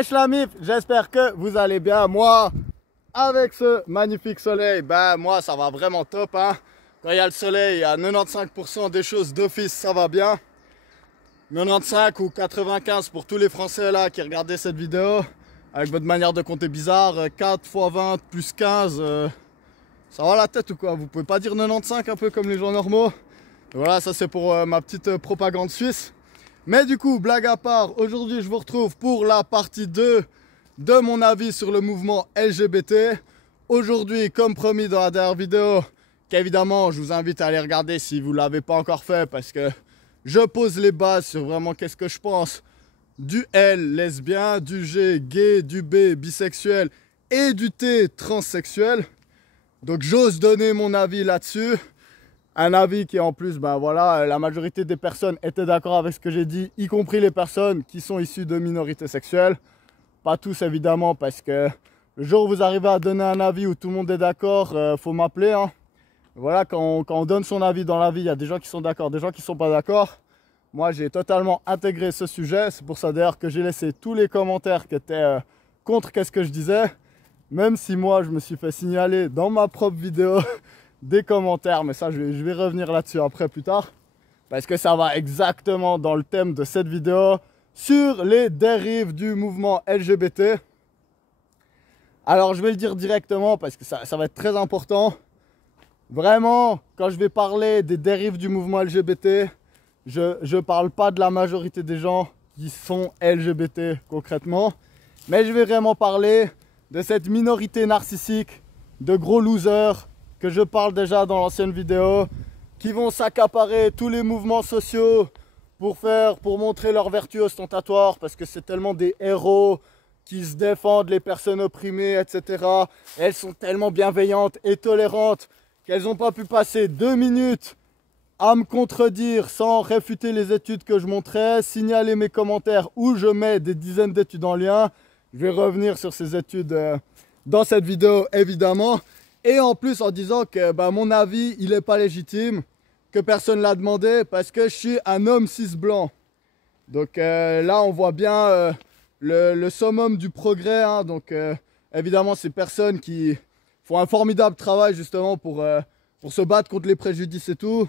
Wesh la mif, j'espère que vous allez bien. Moi, avec ce magnifique soleil, moi ça va vraiment top hein. Quand il y a le soleil, à 95% des choses d'office, ça va bien. 95 ou 95 pour tous les Français là qui regardaient cette vidéo. Avec votre manière de compter bizarre, 4 x 20 plus 15, ça va la tête ou quoi? Vous pouvez pas dire 95 un peu comme les gens normaux? Voilà, ça c'est pour ma petite propagande suisse. Mais du coup, blague à part, aujourd'hui je vous retrouve pour la partie 2 de mon avis sur le mouvement LGBT. Aujourd'hui, comme promis dans la dernière vidéo, qu'évidemment je vous invite à aller regarder si vous ne l'avez pas encore fait, parce que je pose les bases sur vraiment qu'est-ce que je pense du L, lesbien, du G, gay, du B, bisexuel et du T, transsexuel. Donc j'ose donner mon avis là-dessus. Un avis qui en plus, voilà, la majorité des personnes étaient d'accord avec ce que j'ai dit, y compris les personnes qui sont issues de minorités sexuelles. Pas tous évidemment, parce que le jour où vous arrivez à donner un avis où tout le monde est d'accord, faut m'appeler hein. Voilà, quand on donne son avis dans la vie, il y a des gens qui sont d'accord, des gens qui ne sont pas d'accord. Moi, j'ai totalement intégré ce sujet. C'est pour ça d'ailleurs que j'ai laissé tous les commentaires qui étaient contre qu'est-ce que je disais. Même si moi, je me suis fait signaler dans ma propre vidéo des commentaires. Mais ça, je vais revenir là-dessus après, plus tard. Parce que ça va exactement dans le thème de cette vidéo sur les dérives du mouvement LGBT. Alors, je vais le dire directement parce que ça va être très important. Vraiment, quand je vais parler des dérives du mouvement LGBT, je ne parle pas de la majorité des gens qui sont LGBT concrètement, mais je vais vraiment parler de cette minorité narcissique de gros losers que je parle déjà dans l'ancienne vidéo, qui vont s'accaparer tous les mouvements sociaux pour montrer leur vertu ostentatoire, parce que c'est tellement des héros qui se défendent les personnes opprimées, etc. Elles sont tellement bienveillantes et tolérantes qu'elles n'ont pas pu passer 2 minutes à me contredire sans réfuter les études que je montrais, signaler mes commentaires où je mets des dizaines d'études en lien. Je vais revenir sur ces études dans cette vidéo évidemment. Et en plus en disant que mon avis il n'est pas légitime, que personne ne l'a demandé parce que je suis un homme cis blanc. Donc là on voit bien le summum du progrès hein. Donc évidemment ces personnes qui font un formidable travail justement pour se battre contre les préjudices et tout.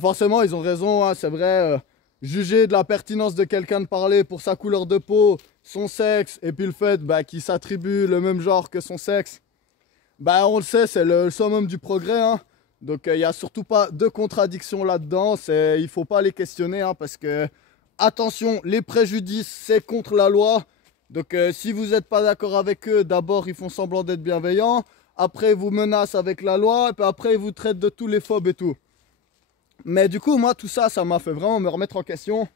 Forcément ils ont raison hein, c'est vrai, juger de la pertinence de quelqu'un de parler pour sa couleur de peau, son sexe et puis le fait qu'il s'attribue le même genre que son sexe, on le sait, c'est le summum du progrès hein. Donc il n'y a surtout pas de contradiction là-dedans, il ne faut pas les questionner hein, parce que attention, les préjudices c'est contre la loi. Donc si vous n'êtes pas d'accord avec eux, d'abord ils font semblant d'être bienveillants, après ils vous menacent avec la loi et puis après ils vous traitent de tous les phobes et tout. Mais du coup, moi, tout ça, ça m'a fait vraiment me remettre en question.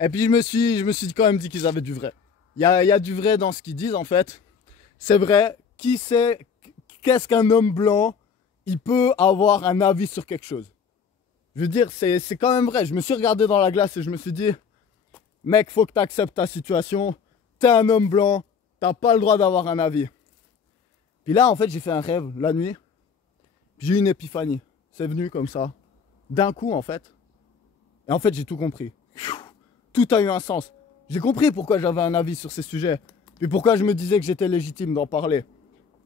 Et puis, je me suis quand même dit qu'ils avaient du vrai. Il y a du vrai dans ce qu'ils disent, en fait. C'est vrai. Qu'est-ce qu'un homme blanc, il peut avoir un avis sur quelque chose? Je veux dire, c'est quand même vrai. Je me suis regardé dans la glace et je me suis dit, mec, faut que tu acceptes ta situation. T'es un homme blanc, t'as pas le droit d'avoir un avis. Puis là, en fait, j'ai fait un rêve la nuit. J'ai eu une épiphanie. C'est venu comme ça. D'un coup en fait, et en fait j'ai tout compris, tout a eu un sens. J'ai compris pourquoi j'avais un avis sur ces sujets, et pourquoi je me disais que j'étais légitime d'en parler.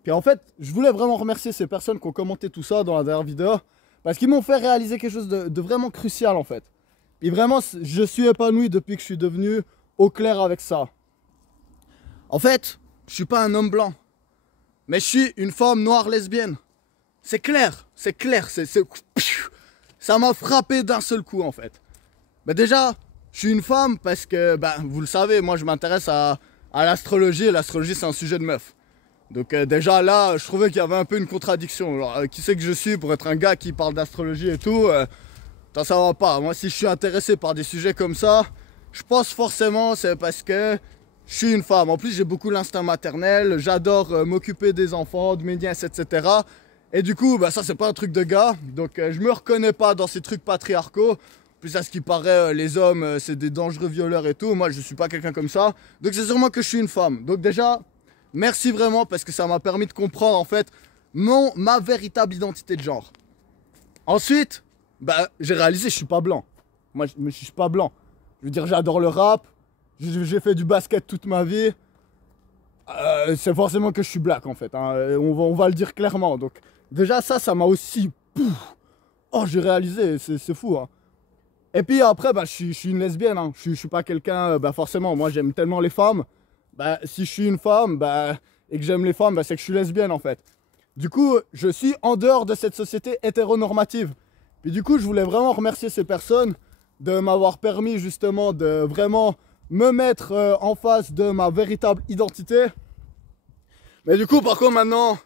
Puis en fait, je voulais vraiment remercier ces personnes qui ont commenté tout ça dans la dernière vidéo, parce qu'ils m'ont fait réaliser quelque chose de vraiment crucial en fait. Et vraiment, je suis épanoui depuis que je suis devenu au clair avec ça. En fait, je suis pas un homme blanc, mais je suis une femme noire lesbienne. C'est clair, c'est clair, ça m'a frappé d'un seul coup en fait. Déjà, je suis une femme parce que, vous le savez, moi je m'intéresse à l'astrologie. Et l'astrologie c'est un sujet de meuf. Donc déjà là, je trouvais qu'il y avait un peu une contradiction. Alors, qui c'est que je suis pour être un gars qui parle d'astrologie et tout, ça va pas. Moi si je suis intéressé par des sujets comme ça, je pense forcément c'est parce que je suis une femme. En plus j'ai beaucoup l'instinct maternel, j'adore m'occuper des enfants, de mes nièces, etc. Et du coup, ça c'est pas un truc de gars, donc je me reconnais pas dans ces trucs patriarcaux. Plus à ce qui paraît, les hommes c'est des dangereux violeurs et tout, moi je suis pas quelqu'un comme ça. Donc c'est sûrement que je suis une femme. Donc déjà, merci vraiment parce que ça m'a permis de comprendre en fait ma véritable identité de genre. Ensuite, j'ai réalisé que je suis pas blanc. Moi je suis pas blanc. Je veux dire, j'adore le rap, j'ai fait du basket toute ma vie. C'est forcément que je suis black en fait, hein. On va le dire clairement. Donc déjà ça m'a aussi... Pouf, oh, j'ai réalisé, c'est fou, hein. Et puis après, bah, je suis une lesbienne, hein. Je suis pas quelqu'un... bah forcément, moi j'aime tellement les femmes. Bah si je suis une femme, bah, et que j'aime les femmes, bah, c'est que je suis lesbienne en fait. Du coup, je suis en dehors de cette société hétéronormative. Puis du coup, je voulais vraiment remercier ces personnes de m'avoir permis justement de vraiment me mettre en face de ma véritable identité. Mais du coup, par contre, maintenant,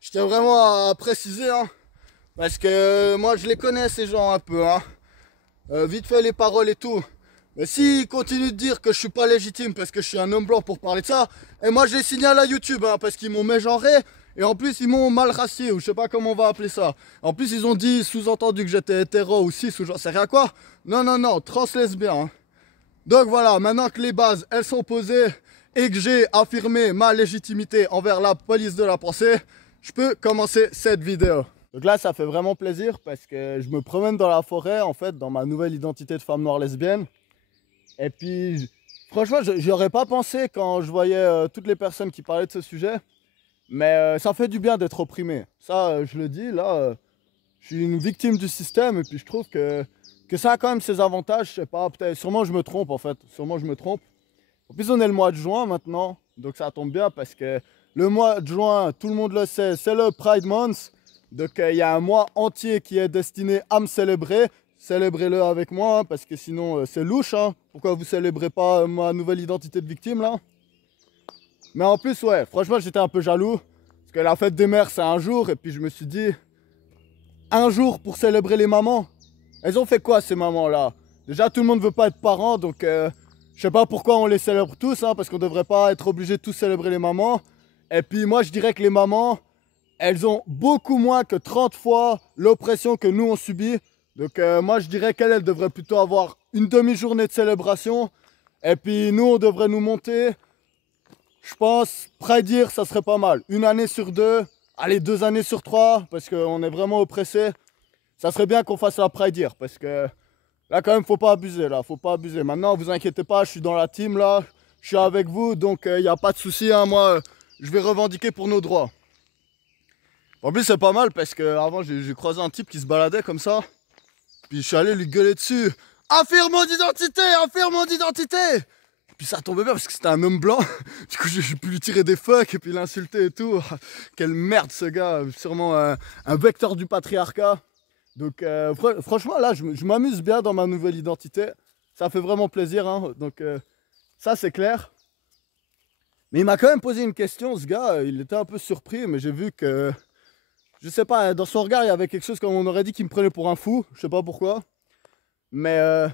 je tiens vraiment à préciser, hein, parce que moi, je les connais, ces gens, un peu, hein. Vite fait les paroles et tout. Mais s'ils continuent de dire que je suis pas légitime parce que je suis un homme blanc pour parler de ça, et moi, je les signale à YouTube, hein, parce qu'ils m'ont mégenré, et en plus, ils m'ont mal racié, ou je sais pas comment on va appeler ça. En plus, ils ont dit, sous-entendu que j'étais hétéro ou cis, ou j'en sais rien quoi. Non, non, non, trans-lesbien, hein. Donc voilà, maintenant que les bases, elles sont posées et que j'ai affirmé ma légitimité envers la police de la pensée, je peux commencer cette vidéo. Donc là, ça fait vraiment plaisir parce que je me promène dans la forêt, en fait, dans ma nouvelle identité de femme noire lesbienne. Et puis, franchement, j'y aurais pas pensé quand je voyais toutes les personnes qui parlaient de ce sujet. Mais ça fait du bien d'être opprimé. Ça, je le dis, là, je suis une victime du système et puis je trouve que ça a quand même ses avantages. Je sais pas, peut-être, sûrement je me trompe en fait. Sûrement je me trompe. En plus, on est le mois de juin maintenant, donc ça tombe bien parce que le mois de juin, tout le monde le sait, c'est le Pride Month. Donc il y a un mois entier qui est destiné à me célébrer. Célébrez-le avec moi, hein, parce que sinon c'est louche, hein. Pourquoi vous célébrez pas ma nouvelle identité de victime là? Mais en plus, ouais, franchement, j'étais un peu jaloux. Parce que la fête des mères, c'est un jour. Et puis je me suis dit, un jour pour célébrer les mamans. Elles ont fait quoi ces mamans-là? Déjà, tout le monde veut pas être parent, donc je sais pas pourquoi on les célèbre tous, hein, parce qu'on devrait pas être obligé de tous célébrer les mamans. Et puis moi, je dirais que les mamans, elles ont beaucoup moins que 30 fois l'oppression que nous on subit. Donc moi, je dirais qu'elles devraient plutôt avoir une demi-journée de célébration. Et puis nous, on devrait nous monter. Je pense, prédire, ça serait pas mal. Une année sur deux, allez, 2 années sur 3, parce qu'on est vraiment oppressé. Ça serait bien qu'on fasse la prédire, parce que là, quand même, faut pas abuser, là, faut pas abuser. Maintenant, vous inquiétez pas, je suis dans la team, là, je suis avec vous, donc il n'y a pas de souci, hein, moi, je vais revendiquer pour nos droits. En plus, c'est pas mal, parce que avant j'ai croisé un type qui se baladait comme ça, puis je suis allé lui gueuler dessus. Affirme mon identité, affirme mon identité! Puis ça tombait bien parce que c'était un homme blanc. Du coup, j'ai pu lui tirer des fucks et puis l'insulter et tout. Quelle merde ce gars. Sûrement un vecteur du patriarcat. Donc franchement, là, je m'amuse bien dans ma nouvelle identité. Ça fait vraiment plaisir, hein. Donc ça, c'est clair. Mais il m'a quand même posé une question, ce gars. Il était un peu surpris, mais j'ai vu que... Je sais pas, dans son regard, il y avait quelque chose comme on aurait dit qu'il me prenait pour un fou. Je sais pas pourquoi. Mais...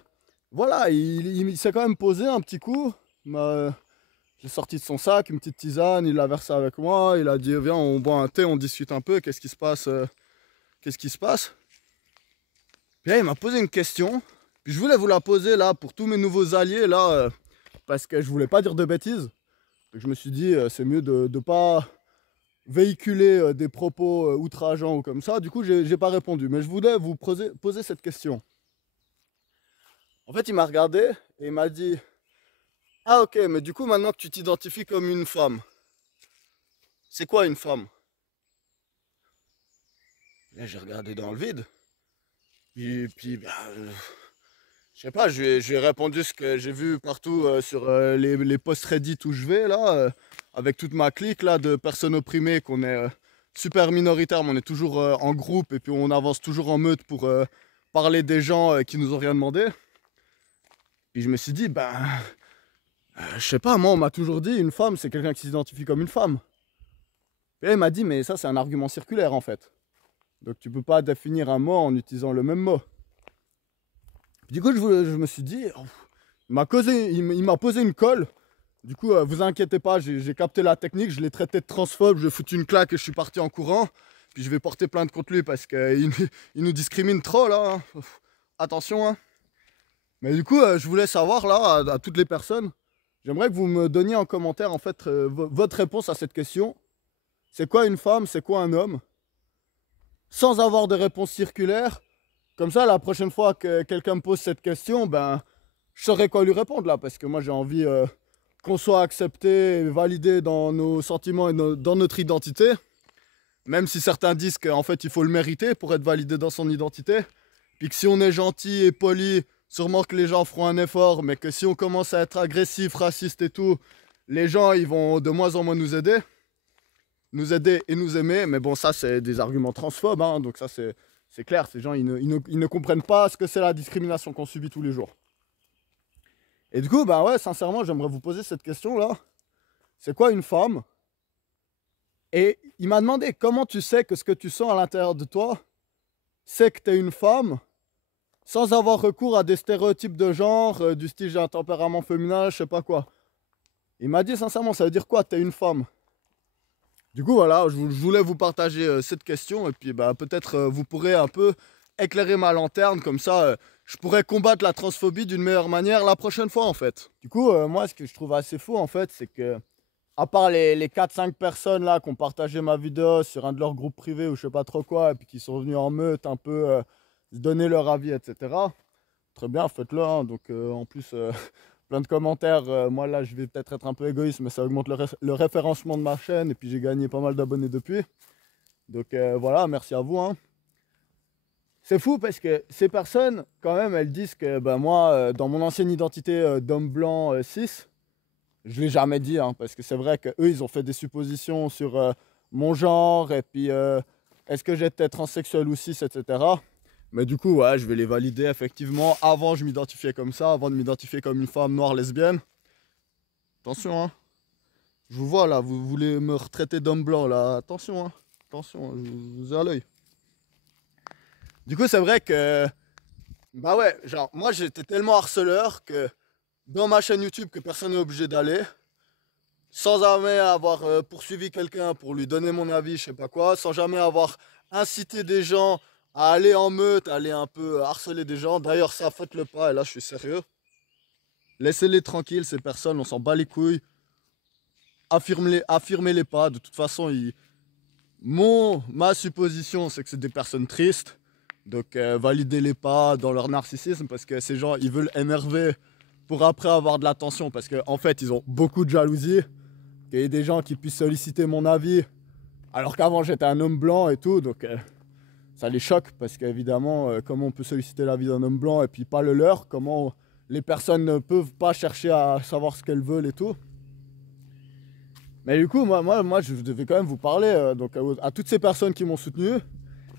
voilà, il s'est quand même posé un petit coup. J'ai sorti de son sac une petite tisane, il l'a versé avec moi. Il a dit viens, on boit un thé, on discute un peu. Qu'est-ce qui se passe? Qu'est-ce qui se passe? Puis là, il m'a posé une question. Puis je voulais vous la poser là pour tous mes nouveaux alliés là, parce que je voulais pas dire de bêtises. Donc je me suis dit c'est mieux de ne pas véhiculer des propos outrageants ou comme ça. Du coup, j'ai pas répondu. Mais je voulais vous poser cette question. En fait, il m'a regardé et il m'a dit ah ok, mais du coup, maintenant que tu t'identifies comme une femme, c'est quoi une femme? Là, j'ai regardé dans le vide. Puis bah, je sais pas, je lui ai répondu ce que j'ai vu partout sur les posts Reddit où je vais, là, avec toute ma clique là, de personnes opprimées, qu'on est super minoritaire, mais on est toujours en groupe et puis on avance toujours en meute pour parler des gens qui nous ont rien demandé. Puis je me suis dit, ben... je sais pas, moi on m'a toujours dit une femme c'est quelqu'un qui s'identifie comme une femme. Et là il m'a dit mais ça c'est un argument circulaire en fait. Donc tu peux pas définir un mot en utilisant le même mot. Du coup je me suis dit, oh, il m'a posé une colle. Du coup vous inquiétez pas, j'ai capté la technique, je l'ai traité de transphobe, je lui ai foutu une claque et je suis parti en courant. Puis je vais porter plainte contre lui parce qu'il il nous discrimine trop là. Hein. Attention hein. Mais du coup je voulais savoir là à toutes les personnes. J'aimerais que vous me donniez en commentaire en fait votre réponse à cette question. C'est quoi une femme? C'est quoi un homme? Sans avoir de réponse circulaire. Comme ça, la prochaine fois que quelqu'un me pose cette question, ben, je saurais quoi lui répondre là, parce que moi j'ai envie qu'on soit accepté et validé dans nos sentiments et dans notre identité. Même si certains disent qu'en fait il faut le mériter pour être validé dans son identité. Puis que si on est gentil et poli, sûrement que les gens feront un effort, mais que si on commence à être agressif, raciste et tout, les gens ils vont de moins en moins nous aider et nous aimer. Mais bon, ça c'est des arguments transphobes, hein, donc ça c'est clair, ces gens ils ne comprennent pas ce que c'est la discrimination qu'on subit tous les jours. Et du coup, bah ouais, sincèrement, j'aimerais vous poser cette question là. C'est quoi une femme? Et il m'a demandé comment tu sais que ce que tu sens à l'intérieur de toi, c'est que tu es une femme, sans avoir recours à des stéréotypes de genre, du style j'ai un tempérament féminin, je sais pas quoi. Il m'a dit sincèrement, ça veut dire quoi, t'es une femme? Du coup, voilà, je voulais vous partager cette question, et puis bah, peut-être vous pourrez un peu éclairer ma lanterne, comme ça je pourrais combattre la transphobie d'une meilleure manière la prochaine fois en fait. Du coup, moi ce que je trouve assez fou en fait, c'est que à part les 4-5 personnes là qui ont partagé ma vidéo sur un de leurs groupes privés ou je sais pas trop quoi, et puis qui sont venus en meute un peu se donner leur avis, etc. Très bien, faites-le, hein. Donc en plus, plein de commentaires. Moi là, je vais peut-être être un peu égoïste, mais ça augmente le référencement de ma chaîne, et puis j'ai gagné pas mal d'abonnés depuis. Donc voilà, merci à vous, hein. C'est fou parce que ces personnes, quand même, elles disent que bah, moi, dans mon ancienne identité d'homme blanc 6, je ne l'ai jamais dit, hein, parce que c'est vrai qu'eux, ils ont fait des suppositions sur mon genre, et puis est-ce que j'étais transsexuel ou cis, etc. Mais du coup, ouais, je vais les valider, effectivement. Avant, je m'identifiais comme ça, avant de m'identifier comme une femme noire lesbienne. Attention, hein. Je vous vois, là, vous voulez me retraiter d'homme blanc, là. Attention, hein. Attention, je vous ai à l'œil. Du coup, c'est vrai que, bah ouais, genre, moi j'étais tellement harceleur que dans ma chaîne YouTube que personne n'est obligé d'aller, sans jamais avoir poursuivi quelqu'un pour lui donner mon avis, je sais pas quoi, sans jamais avoir incité des gens à aller en meute, à aller un peu harceler des gens. D'ailleurs, ça, faites-le pas, et là je suis sérieux. Laissez-les tranquilles, ces personnes, on s'en bat les couilles. Affirmez-les pas, de toute façon, ma supposition, c'est que c'est des personnes tristes. Donc validez-les pas dans leur narcissisme, parce que ces gens ils veulent énerver pour après avoir de l'attention, parce qu'en fait ils ont beaucoup de jalousie. Il y a des gens qui puissent solliciter mon avis alors qu'avant j'étais un homme blanc et tout, donc ça les choque, parce qu'évidemment comment on peut solliciter l'avis d'un homme blanc et puis pas le leur, comment les personnes ne peuvent pas chercher à savoir ce qu'elles veulent et tout. Mais du coup moi je devais quand même vous parler donc à toutes ces personnes qui m'ont soutenu.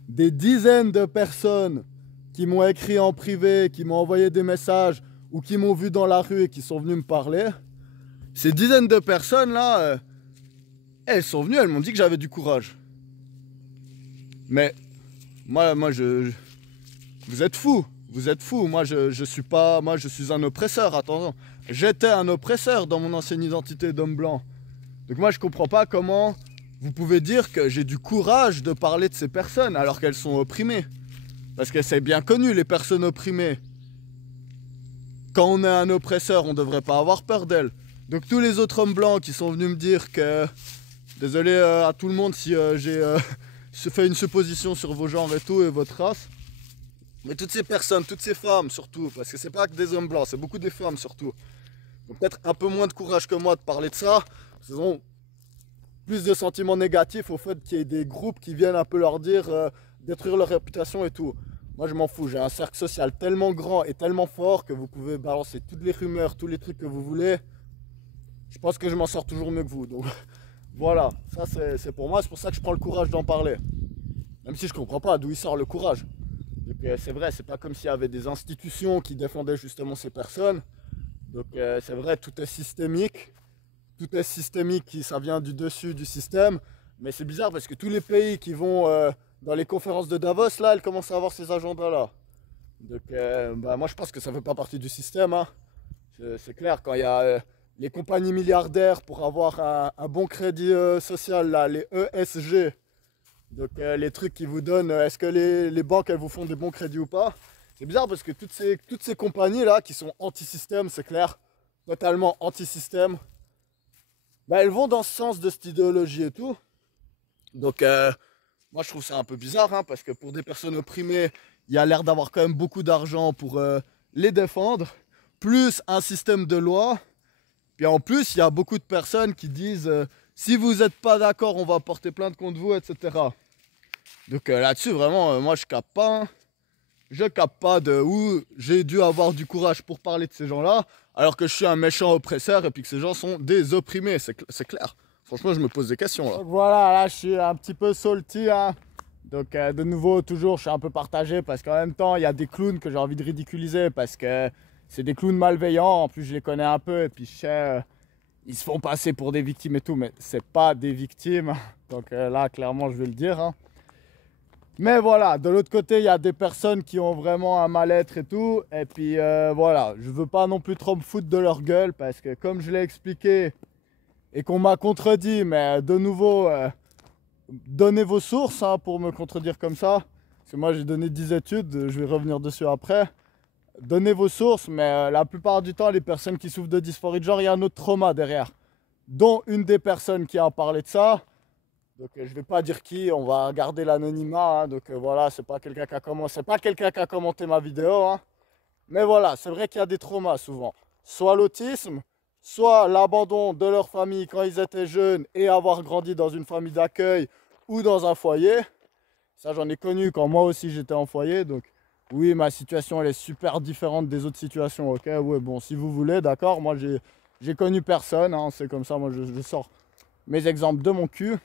Des dizaines de personnes qui m'ont écrit en privé, qui m'ont envoyé des messages ou qui m'ont vu dans la rue et qui sont venues me parler. Ces dizaines de personnes là, elles sont venues, elles m'ont dit que j'avais du courage. Mais moi vous êtes fous, moi je suis pas, moi je suis un oppresseur, attends. J'étais un oppresseur dans mon ancienne identité d'homme blanc. Donc moi je comprends pas comment vous pouvez dire que j'ai du courage de parler de ces personnes alors qu'elles sont opprimées. Parce que c'est bien connu, les personnes opprimées. Quand on est un oppresseur, on ne devrait pas avoir peur d'elles. Donc tous les autres hommes blancs qui sont venus me dire que... Désolé à tout le monde si j'ai fait une supposition sur vos genres et tout, et votre race. Mais toutes ces personnes, toutes ces femmes surtout, parce que c'est pas que des hommes blancs, c'est beaucoup des femmes surtout. Ils ont peut-être un peu moins de courage que moi de parler de ça. Ils ont plus de sentiments négatifs au fait qu'il y ait des groupes qui viennent un peu leur dire détruire leur réputation et tout. Moi je m'en fous, j'ai un cercle social tellement grand et tellement fort que vous pouvez balancer toutes les rumeurs, tous les trucs que vous voulez. Je pense que je m'en sors toujours mieux que vous. Donc voilà, ça c'est pour moi, c'est pour ça que je prends le courage d'en parler. Même si je comprends pas d'où il sort le courage. Donc c'est vrai, c'est pas comme s'il y avait des institutions qui défendaient justement ces personnes. Donc c'est vrai, tout est systémique. Tout est systémique, ça vient du dessus du système. Mais c'est bizarre parce que tous les pays qui vont dans les conférences de Davos, là, elles commencent à avoir ces agendas-là. Donc bah, moi je pense que ça ne fait pas partie du système, hein. C'est clair, quand il y a les compagnies milliardaires pour avoir un bon crédit social, là, les ESG, donc les trucs qui vous donnent, est-ce que les banques elles vous font des bons crédits ou pas? C'est bizarre parce que toutes ces compagnies-là qui sont anti-système, c'est clair, totalement anti-système, bah, elles vont dans ce sens de cette idéologie et tout. Donc moi je trouve ça un peu bizarre, hein, parce que pour des personnes opprimées, il y a l'air d'avoir quand même beaucoup d'argent pour les défendre, plus un système de loi. Puis en plus, il y a beaucoup de personnes qui disent si vous n'êtes pas d'accord, on va porter plainte contre vous, etc. Donc là-dessus, vraiment, moi je capte pas. Hein. Je capte pas de où j'ai dû avoir du courage pour parler de ces gens-là, alors que je suis un méchant oppresseur et puis que ces gens sont des opprimés, c'est clair. Franchement, je me pose des questions là. Donc voilà, là je suis un petit peu salty. Hein. Donc de nouveau, toujours, je suis un peu partagé parce qu'en même temps, il y a des clowns que j'ai envie de ridiculiser parce que c'est des clowns malveillants. En plus, je les connais un peu et puis je sais, ils se font passer pour des victimes et tout, mais c'est pas des victimes. Donc là, clairement, je vais le dire. Hein. Mais voilà, de l'autre côté, il y a des personnes qui ont vraiment un mal-être et tout. Et puis voilà, je veux pas non plus trop me foutre de leur gueule parce que comme je l'ai expliqué et qu'on m'a contredit, mais de nouveau, donnez vos sources hein, pour me contredire comme ça. Parce que moi, j'ai donné 10 études, je vais revenir dessus après. Donnez vos sources, mais la plupart du temps, les personnes qui souffrent de dysphorie de genre, il y a un autre trauma derrière. Dont une des personnes qui a parlé de ça. Donc je vais pas dire qui, on va garder l'anonymat. Hein, donc voilà, c'est pas quelqu'un qui a commenté ma vidéo. Hein. Mais voilà, c'est vrai qu'il y a des traumas souvent. Soit l'autisme, soit l'abandon de leur famille quand ils étaient jeunes et avoir grandi dans une famille d'accueil ou dans un foyer. Ça, j'en ai connu quand moi aussi j'étais en foyer. Donc oui, ma situation elle est super différente des autres situations. Ok, ouais, bon, si vous voulez, d'accord. Moi j'ai connu personne. Hein, c'est comme ça, moi je sors mes exemples de mon cul.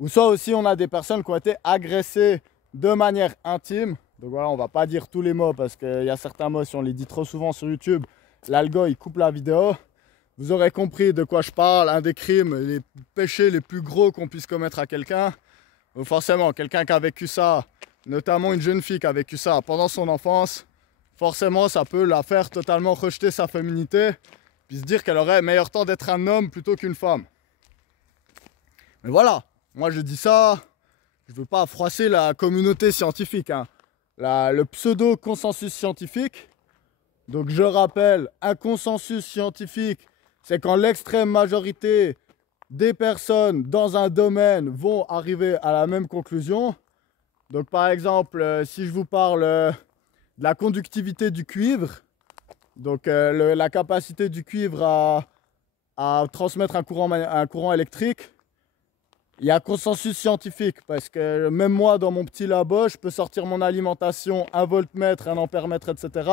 Ou soit aussi on a des personnes qui ont été agressées de manière intime. Donc voilà, on va pas dire tous les mots parce qu'il y a certains mots, si on les dit trop souvent sur YouTube, l'algo il coupe la vidéo. Vous aurez compris de quoi je parle, un des crimes, les péchés les plus gros qu'on puisse commettre à quelqu'un. Donc forcément, quelqu'un qui a vécu ça, notamment une jeune fille qui a vécu ça pendant son enfance, forcément ça peut la faire totalement rejeter sa féminité, puis se dire qu'elle aurait meilleur temps d'être un homme plutôt qu'une femme. Mais voilà. Moi je dis ça, je veux pas froisser la communauté scientifique, hein. Le pseudo-consensus scientifique. Donc je rappelle, un consensus scientifique, c'est quand l'extrême majorité des personnes dans un domaine vont arriver à la même conclusion. Donc par exemple, si je vous parle de la conductivité du cuivre, donc la capacité du cuivre à transmettre un courant électrique, il y a consensus scientifique parce que même moi dans mon petit labo, je peux sortir mon alimentation 1 voltmètre, 1 ampèremètre, etc.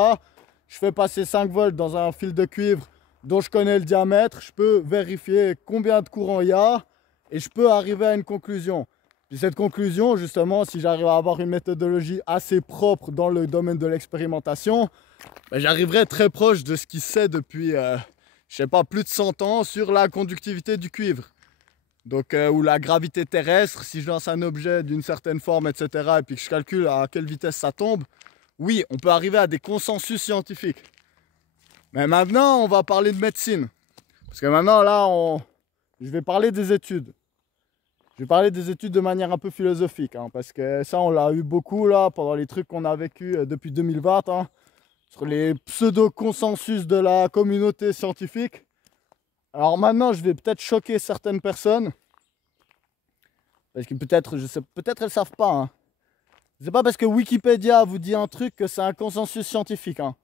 Je fais passer 5 volts dans un fil de cuivre dont je connais le diamètre. Je peux vérifier combien de courant il y a et je peux arriver à une conclusion. Puis cette conclusion, justement, si j'arrive à avoir une méthodologie assez propre dans le domaine de l'expérimentation, ben, j'arriverai très proche de ce qui se sait depuis, je sais pas, plus de 100 ans sur la conductivité du cuivre. Donc, ou la gravité terrestre, si je lance un objet d'une certaine forme, etc., et puis que je calcule à quelle vitesse ça tombe, oui, on peut arriver à des consensus scientifiques. Mais maintenant, on va parler de médecine. Parce que maintenant, là, je vais parler des études. Je vais parler des études de manière un peu philosophique, hein, parce que ça, on l'a eu beaucoup, là, pendant les trucs qu'on a vécu depuis 2020, hein, sur les pseudo-consensus de la communauté scientifique. Alors maintenant, je vais peut-être choquer certaines personnes. Parce que peut-être, je sais, peut-être elles ne savent pas. Hein. C'est pas parce que Wikipédia vous dit un truc que c'est un consensus scientifique. Hein.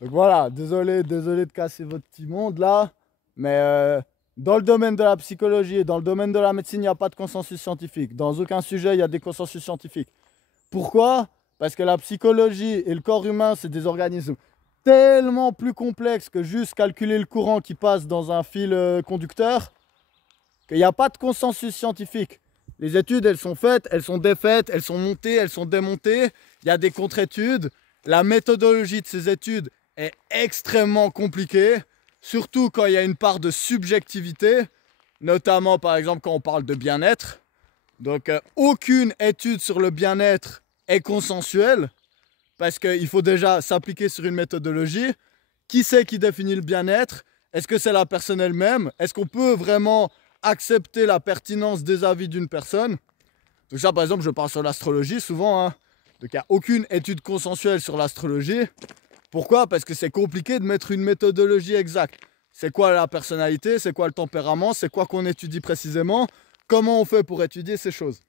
Donc voilà, désolé de casser votre petit monde là. Mais dans le domaine de la psychologie et dans le domaine de la médecine, il n'y a pas de consensus scientifique. Dans aucun sujet, il y a des consensus scientifiques. Pourquoi ? Parce que la psychologie et le corps humain, c'est des organismes tellement plus complexes que juste calculer le courant qui passe dans un fil conducteur, qu'il n'y a pas de consensus scientifique. Les études, elles sont faites, elles sont défaites, elles sont montées, elles sont démontées. Il y a des contre-études. La méthodologie de ces études est extrêmement compliquée, surtout quand il y a une part de subjectivité, notamment par exemple quand on parle de bien-être. Donc aucune étude sur le bien-être est consensuel parce qu'il faut déjà s'appliquer sur une méthodologie. Qui c'est qui définit le bien-être? Est-ce que c'est la personne elle-même? Est-ce qu'on peut vraiment accepter la pertinence des avis d'une personne? Donc ça, par exemple, je parle sur l'astrologie souvent. Hein. Donc il n'y a aucune étude consensuelle sur l'astrologie. Pourquoi? Parce que c'est compliqué de mettre une méthodologie exacte. C'est quoi la personnalité? C'est quoi le tempérament? C'est quoi qu'on étudie précisément? Comment on fait pour étudier ces choses?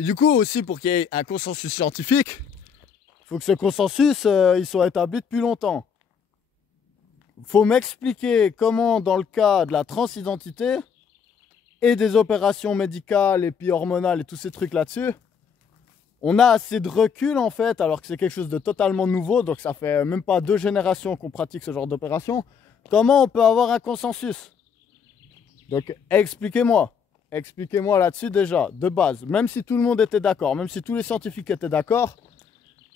Puis du coup aussi pour qu'il y ait un consensus scientifique, il faut que ce consensus il soit établi depuis longtemps. Il faut m'expliquer comment dans le cas de la transidentité et des opérations médicales et puis hormonales et tous ces trucs là-dessus, on a assez de recul en fait, alors que c'est quelque chose de totalement nouveau, donc ça fait même pas 2 générations qu'on pratique ce genre d'opération. Comment on peut avoir un consensus? Donc expliquez-moi là-dessus déjà, de base. Même si tout le monde était d'accord, même si tous les scientifiques étaient d'accord,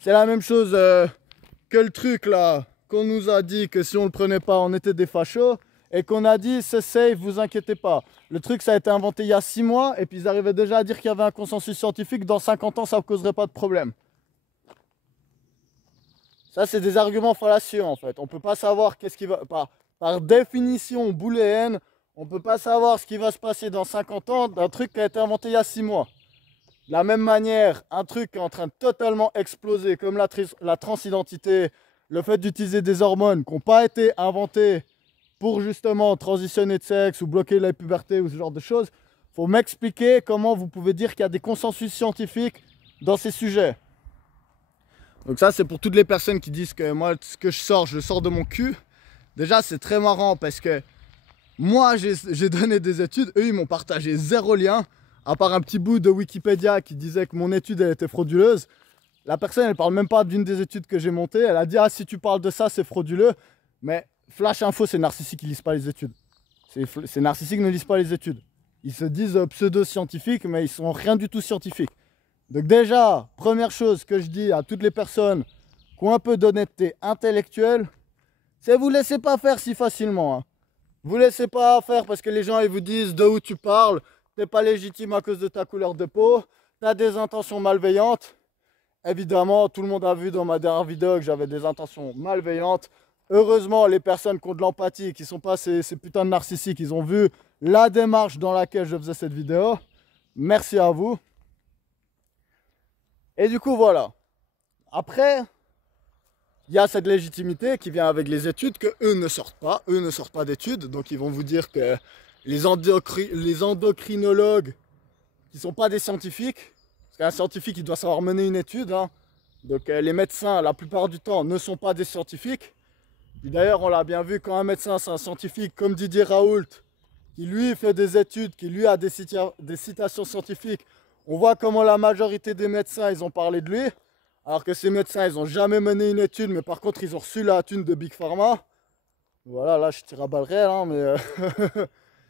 c'est la même chose que le truc là, qu'on nous a dit que si on le prenait pas, on était des fachos, et qu'on a dit c'est safe, vous inquiétez pas. Le truc ça a été inventé il y a 6 mois, et puis ils arrivaient déjà à dire qu'il y avait un consensus scientifique, dans 50 ans ça ne causerait pas de problème. Ça c'est des arguments fallacieux en fait. On peut pas savoir qu'est-ce qui va... Par définition booléenne, on peut pas savoir ce qui va se passer dans 50 ans d'un truc qui a été inventé il y a 6 mois. De la même manière, un truc qui est en train de totalement exploser, comme la transidentité, le fait d'utiliser des hormones qui n'ont pas été inventées pour justement transitionner de sexe ou bloquer la puberté ou ce genre de choses, il faut m'expliquer comment vous pouvez dire qu'il y a des consensus scientifiques dans ces sujets. Donc ça, c'est pour toutes les personnes qui disent que moi, ce que je le sors de mon cul. Déjà, c'est très marrant parce que moi, j'ai donné des études, eux, ils m'ont partagé 0 lien, à part un petit bout de Wikipédia qui disait que mon étude, elle était frauduleuse. La personne, elle parle même pas d'une des études que j'ai montées. Elle a dit, ah, si tu parles de ça, c'est frauduleux. Mais flash info, c'est narcissique qui ne lisent pas les études. C'est narcissique qui ne lisent pas les études. Ils se disent pseudo-scientifiques, mais ils sont rien du tout scientifiques. Donc déjà, première chose que je dis à toutes les personnes qui ont un peu d'honnêteté intellectuelle, c'est vous laissez pas faire si facilement. Hein. Vous laissez pas faire parce que les gens ils vous disent de où tu parles, t'es pas légitime à cause de ta couleur de peau, t'as des intentions malveillantes. Évidemment, tout le monde a vu dans ma dernière vidéo que j'avais des intentions malveillantes. Heureusement, les personnes qui ont de l'empathie, qui sont pas ces putains de narcissiques, ils ont vu la démarche dans laquelle je faisais cette vidéo. Merci à vous. Et du coup, voilà. Après, il y a cette légitimité qui vient avec les études que eux ne sortent pas. Eux ne sortent pas d'études. Donc, ils vont vous dire que les endocrinologues qui ne sont pas des scientifiques, parce qu'un scientifique, il doit savoir mener une étude. Hein. Donc, les médecins, la plupart du temps, ne sont pas des scientifiques. D'ailleurs, on l'a bien vu, quand un médecin, c'est un scientifique comme Didier Raoult, qui lui fait des études, qui lui a des citations scientifiques, on voit comment la majorité des médecins, ils ont parlé de lui. Alors que ces médecins, ils n'ont jamais mené une étude, mais par contre, ils ont reçu la thune de Big Pharma. Voilà, là, je tire à balles réelles, hein, mais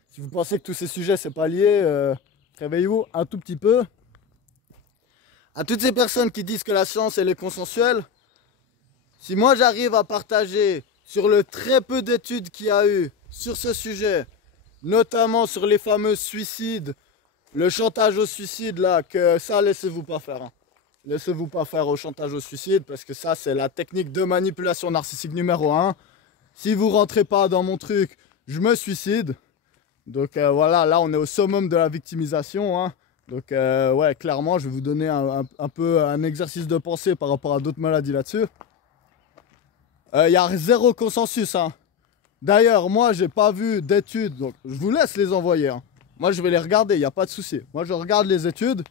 si vous pensez que tous ces sujets, c'est pas lié, réveillez-vous un tout petit peu. À toutes ces personnes qui disent que la science, elle est consensuelle, si moi, j'arrive à partager sur le très peu d'études qu'il y a eu sur ce sujet, notamment sur les fameux suicides, le chantage au suicide, là, que ça, laissez-vous pas faire. Hein. Laissez-vous pas faire au chantage au suicide parce que ça c'est la technique de manipulation narcissique numéro 1. Si vous rentrez pas dans mon truc, je me suicide. Donc voilà, là on est au summum de la victimisation. Hein. Donc ouais, clairement je vais vous donner un peu un exercice de pensée par rapport à d'autres maladies là-dessus. Il y a 0 consensus. Hein. D'ailleurs moi j'ai pas vu d'études, donc je vous laisse les envoyer. Hein. Moi je vais les regarder, il n'y a pas de souci. Moi je regarde les études.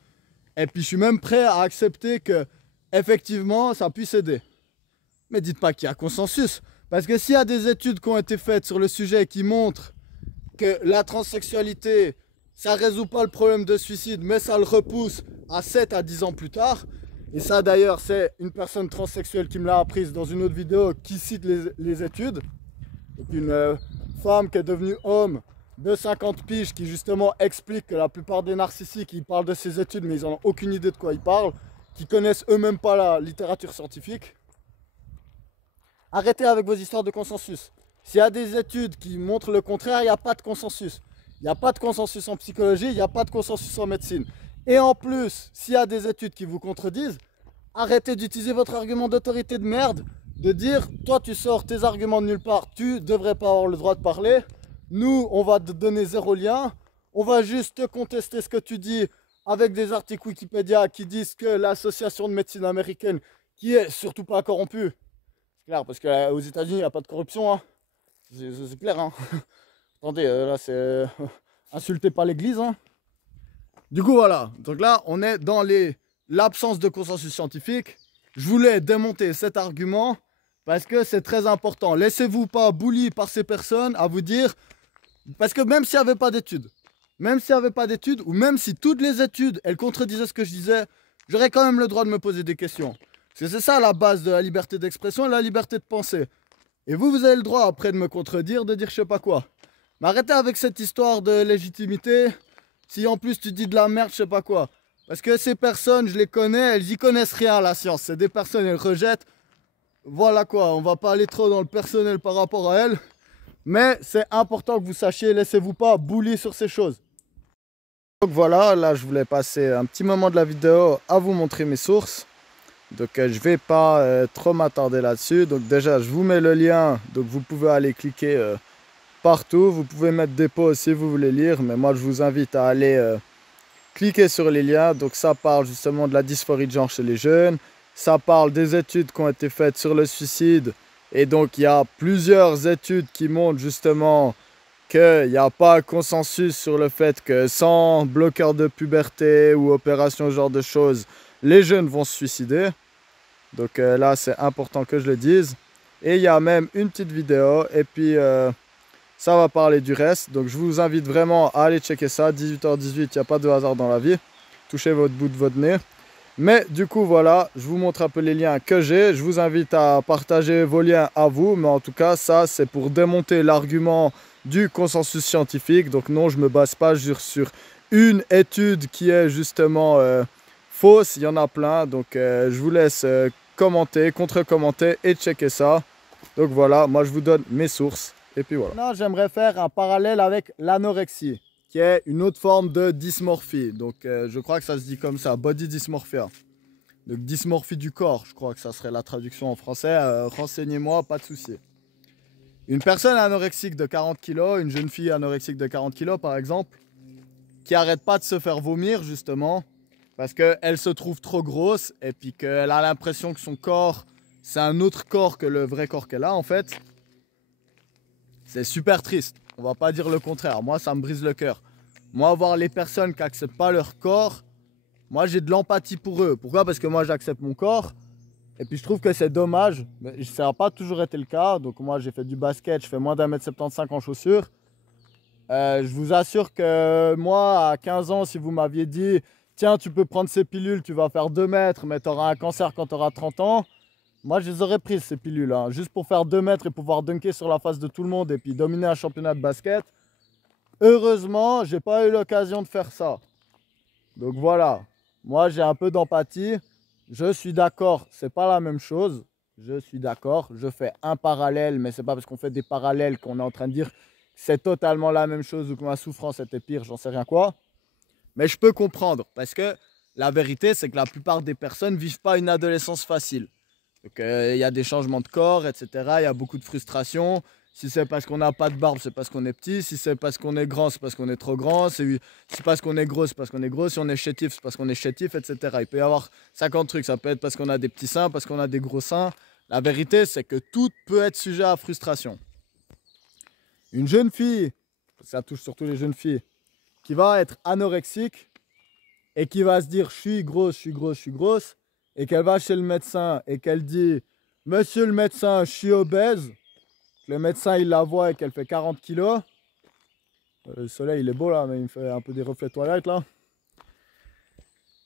Et puis je suis même prêt à accepter que effectivement ça puisse aider. Mais dites pas qu'il y a consensus. Parce que s'il y a des études qui ont été faites sur le sujet qui montrent que la transsexualité, ça ne résout pas le problème de suicide, mais ça le repousse à 7 à 10 ans plus tard. Et ça d'ailleurs c'est une personne transsexuelle qui me l'a apprise dans une autre vidéo qui cite les études. Donc une femme qui est devenue homme de 50 piges qui justement explique que la plupart des narcissiques ils parlent de ces études mais ils n'ont aucune idée de quoi ils parlent, qui connaissent eux-mêmes pas la littérature scientifique. Arrêtez avec vos histoires de consensus. S'il y a des études qui montrent le contraire, il n'y a pas de consensus. Il n'y a pas de consensus en psychologie, il n'y a pas de consensus en médecine. Et en plus, s'il y a des études qui vous contredisent, arrêtez d'utiliser votre argument d'autorité de merde, de dire toi tu sors tes arguments de nulle part, tu devrais pas avoir le droit de parler. Nous, on va te donner 0 lien. On va juste te contester ce que tu dis avec des articles Wikipédia qui disent que l'association de médecine américaine, qui est surtout pas corrompue, c'est clair, parce qu'aux États-Unis, il n'y a pas de corruption. Hein. C'est clair. Hein. Attendez, là, c'est... insultez pas l'église. Hein. Du coup, voilà. Donc là, on est dans l'absence de consensus scientifique. Je voulais démonter cet argument parce que c'est très important. Laissez-vous pas bully par ces personnes à vous dire... Parce que même s'il n'y avait pas d'études, ou même si toutes les études, elles contredisaient ce que je disais, j'aurais quand même le droit de me poser des questions. Parce que c'est ça la base de la liberté d'expression et la liberté de penser. Et vous avez le droit après de me contredire, de dire je sais pas quoi. Mais arrêtez avec cette histoire de légitimité. Si en plus tu dis de la merde, je sais pas quoi. Parce que ces personnes, je les connais, elles y connaissent rien à la science. C'est des personnes, elles rejettent. Voilà quoi, on va pas aller trop dans le personnel par rapport à elles. Mais c'est important que vous sachiez, laissez-vous pas bully sur ces choses. Donc voilà, là je voulais passer un petit moment de la vidéo à vous montrer mes sources. Donc je vais pas trop m'attarder là-dessus. Donc déjà je vous mets le lien, donc vous pouvez aller cliquer partout. Vous pouvez mettre des pauses si vous voulez lire, mais moi je vous invite à aller cliquer sur les liens. Donc ça parle justement de la dysphorie de genre chez les jeunes. Ça parle des études qui ont été faites sur le suicide. Et donc il y a plusieurs études qui montrent justement qu'il n'y a pas consensus sur le fait que sans bloqueur de puberté ou opération, ce genre de choses, les jeunes vont se suicider. Donc là, c'est important que je le dise. Et il y a même une petite vidéo. Et puis, ça va parler du reste. Donc je vous invite vraiment à aller checker ça. 18h18, il n'y a pas de hasard dans la vie. Touchez votre bout de votre nez. Mais du coup, voilà, je vous montre un peu les liens que j'ai. Je vous invite à partager vos liens à vous. Mais en tout cas, ça, c'est pour démonter l'argument du consensus scientifique. Donc non, je ne me base pas sur une étude qui est justement fausse. Il y en a plein. Donc je vous laisse commenter, contre-commenter et checker ça. Donc voilà, moi je vous donne mes sources. Et puis voilà. Maintenant, j'aimerais faire un parallèle avec l'anorexie, qui est une autre forme de dysmorphie. Donc je crois que ça se dit comme ça, body dysmorphia. Donc dysmorphie du corps, je crois que ça serait la traduction en français. Renseignez-moi, pas de souci. Une personne anorexique de 40 kg, une jeune fille anorexique de 40 kg par exemple, qui arrête pas de se faire vomir justement, parce qu'elle se trouve trop grosse et puis qu'elle a l'impression que son corps, c'est un autre corps que le vrai corps qu'elle a en fait. C'est super triste, on va pas dire le contraire, moi ça me brise le cœur. Moi voir les personnes qui acceptent pas leur corps, moi j'ai de l'empathie pour eux. Pourquoi? Parce que moi j'accepte mon corps. Et puis je trouve que c'est dommage, mais ça n'a pas toujours été le cas. Donc moi j'ai fait du basket, je fais moins d'1m75 en chaussures. Je vous assure que moi à 15 ans, si vous m'aviez dit tiens tu peux prendre ces pilules, tu vas faire 2 mètres mais tu auras un cancer quand tu auras 30 ans. Moi je les aurais prises ces pilules, hein, juste pour faire 2 mètres et pouvoir dunker sur la face de tout le monde et puis dominer un championnat de basket. Heureusement j'ai pas eu l'occasion de faire ça. Donc voilà, moi j'ai un peu d'empathie. Je suis d'accord, c'est pas la même chose. Je suis d'accord, je fais un parallèle, mais c'est pas parce qu'on fait des parallèles qu'on est en train de dire que c'est totalement la même chose ou que ma souffrance était pire, j'en sais rien quoi. Mais je peux comprendre, parce que la vérité, c'est que la plupart des personnes vivent pas une adolescence facile. Donc il y a des changements de corps, etc. Il y a beaucoup de frustration. Si c'est parce qu'on n'a pas de barbe, c'est parce qu'on est petit. Si c'est parce qu'on est grand, c'est parce qu'on est trop grand. Si c'est parce qu'on est gros, c'est parce qu'on est gros. Si on est chétif, c'est parce qu'on est chétif, etc. Il peut y avoir 50 trucs. Ça peut être parce qu'on a des petits seins, parce qu'on a des gros seins. La vérité, c'est que tout peut être sujet à frustration. Une jeune fille, ça touche surtout les jeunes filles, qui va être anorexique et qui va se dire je suis grosse, je suis grosse, je suis grosse, et qu'elle va chez le médecin et qu'elle dit monsieur le médecin, je suis obèse. Le médecin il la voit et qu'elle fait 40 kilos. Le soleil il est beau là, mais il me fait un peu des reflets Twilight là.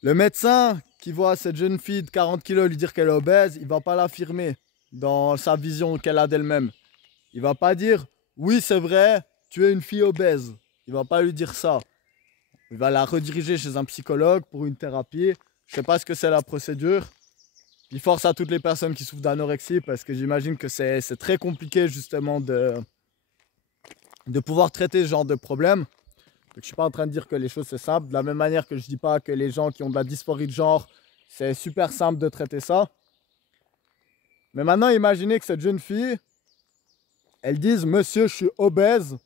Le médecin qui voit cette jeune fille de 40 kilos lui dire qu'elle est obèse, il va pas l'affirmer dans sa vision qu'elle a d'elle-même. Il va pas dire oui c'est vrai, tu es une fille obèse. Il va pas lui dire ça. Il va la rediriger chez un psychologue pour une thérapie. Je sais pas ce que c'est la procédure. Il force à toutes les personnes qui souffrent d'anorexie parce que j'imagine que c'est très compliqué justement de pouvoir traiter ce genre de problème. Donc, je ne suis pas en train de dire que les choses c'est simple. De la même manière que je ne dis pas que les gens qui ont de la dysphorie de genre, c'est super simple de traiter ça. Mais maintenant, imaginez que cette jeune fille, elle dise « Monsieur, je suis obèse.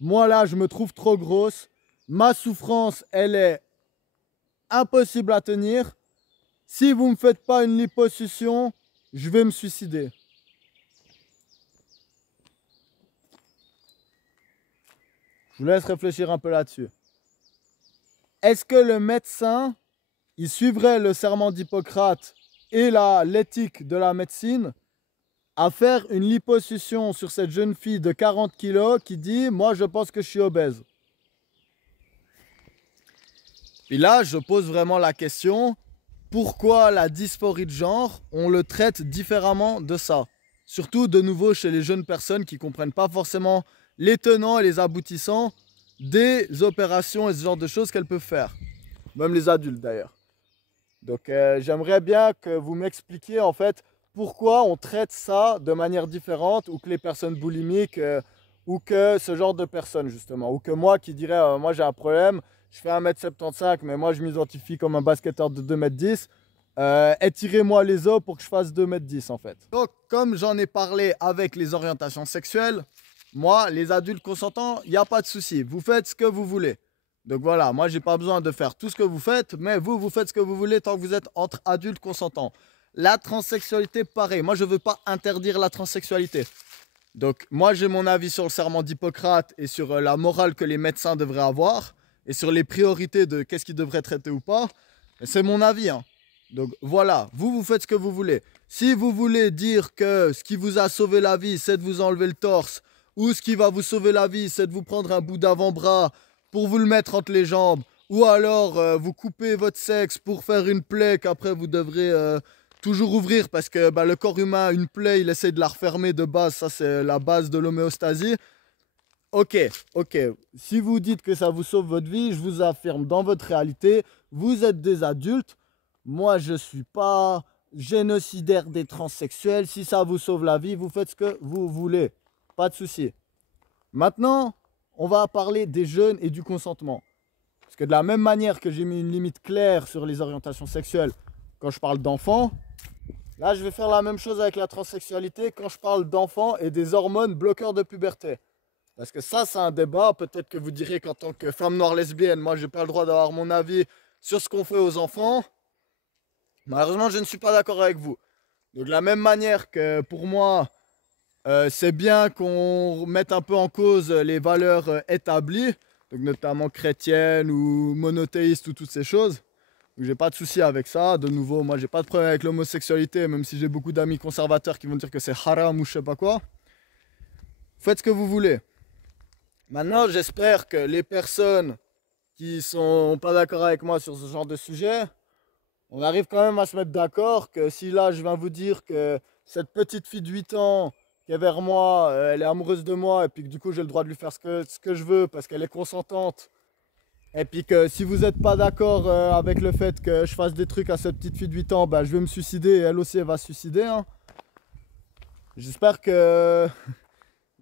Moi là, je me trouve trop grosse. Ma souffrance, elle est impossible à tenir. Si vous ne me faites pas une liposuction, je vais me suicider. » Je vous laisse réfléchir un peu là-dessus. est-ce que le médecin, il suivrait le serment d'Hippocrate et l'éthique de la médecine à faire une liposuction sur cette jeune fille de 40 kilos qui dit « Moi, je pense que je suis obèse ». Et là, je pose vraiment la question, pourquoi la dysphorie de genre, on le traite différemment de ça? Surtout, de nouveau, chez les jeunes personnes qui ne comprennent pas forcément les tenants et les aboutissants des opérations et ce genre de choses qu'elles peuvent faire. Même les adultes, d'ailleurs. Donc, j'aimerais bien que vous m'expliquiez, en fait, pourquoi on traite ça de manière différente, ou que les personnes boulimiques, ou que ce genre de personnes, justement. Ou que moi qui dirais, moi j'ai un problème, je fais 1m75, mais moi je m'identifie comme un basketteur de 2m10. Étirez-moi les os pour que je fasse 2m10 en fait. Donc comme j'en ai parlé avec les orientations sexuelles, moi les adultes consentants, il n'y a pas de souci. Vous faites ce que vous voulez. Donc voilà, moi j'ai pas besoin de faire tout ce que vous faites, mais vous faites ce que vous voulez tant que vous êtes entre adultes consentants. La transsexualité, pareil. Moi je veux pas interdire la transsexualité. Donc moi j'ai mon avis sur le serment d'Hippocrate et sur la morale que les médecins devraient avoir. Et sur les priorités de qu'est-ce qui devrait traiter ou pas, c'est mon avis. Hein. Donc voilà, vous faites ce que vous voulez. Si vous voulez dire que ce qui vous a sauvé la vie, c'est de vous enlever le torse, ou ce qui va vous sauver la vie, c'est de vous prendre un bout d'avant-bras pour vous le mettre entre les jambes, ou alors vous coupez votre sexe pour faire une plaie qu'après vous devrez toujours ouvrir parce que le corps humain, une plaie, il essaie de la refermer de base, ça c'est la base de l'homéostasie. Ok. Si vous dites que ça vous sauve votre vie, je vous affirme, dans votre réalité, vous êtes des adultes. Moi, je ne suis pas génocidaire des transsexuels. Si ça vous sauve la vie, vous faites ce que vous voulez. Pas de souci. Maintenant, on va parler des jeunes et du consentement. Parce que de la même manière que j'ai mis une limite claire sur les orientations sexuelles quand je parle d'enfants, là, je vais faire la même chose avec la transsexualité quand je parle d'enfants et des hormones bloqueurs de puberté. Parce que ça, c'est un débat. Peut-être que vous direz qu'en tant que femme noire lesbienne, moi, j'ai pas le droit d'avoir mon avis sur ce qu'on fait aux enfants. Malheureusement, je ne suis pas d'accord avec vous. Donc, de la même manière que pour moi, c'est bien qu'on mette un peu en cause les valeurs établies, donc notamment chrétiennes ou monothéistes ou toutes ces choses. Donc, j'ai pas de souci avec ça. De nouveau, moi, j'ai pas de problème avec l'homosexualité, même si j'ai beaucoup d'amis conservateurs qui vont dire que c'est haram ou je sais pas quoi. Faites ce que vous voulez. Maintenant, j'espère que les personnes qui sont pas d'accord avec moi sur ce genre de sujet, on arrive quand même à se mettre d'accord que si là, je viens vous dire que cette petite fille de 8 ans qui est vers moi, elle est amoureuse de moi et puis que du coup, j'ai le droit de lui faire ce que je veux parce qu'elle est consentante. Et puis que si vous n'êtes pas d'accord avec le fait que je fasse des trucs à cette petite fille de 8 ans, je vais me suicider et elle aussi, elle va se suicider. Hein. J'espère que...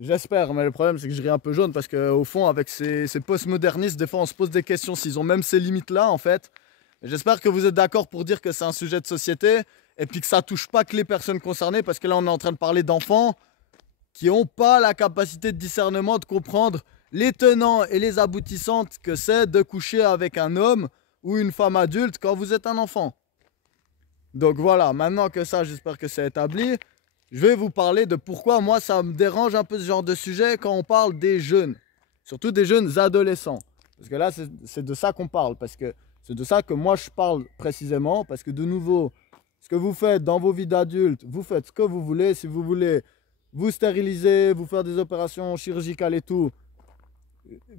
J'espère, mais le problème c'est que je ris un peu jaune parce qu'au fond, avec ces postmodernistes, des fois on se pose des questions s'ils ont même ces limites-là en fait. J'espère que vous êtes d'accord pour dire que c'est un sujet de société et puis que ça touche pas que les personnes concernées parce que là on est en train de parler d'enfants qui n'ont pas la capacité de discernement de comprendre les tenants et les aboutissants que c'est de coucher avec un homme ou une femme adulte quand vous êtes un enfant. Donc voilà, maintenant que ça, j'espère que c'est établi. Je vais vous parler de pourquoi moi ça me dérange un peu ce genre de sujet quand on parle des jeunes. Surtout des jeunes adolescents. Parce que là c'est de ça qu'on parle. Parce que c'est de ça que moi je parle précisément. Parce que de nouveau, ce que vous faites dans vos vies d'adultes, vous faites ce que vous voulez. Si vous voulez vous stériliser, vous faire des opérations chirurgicales et tout,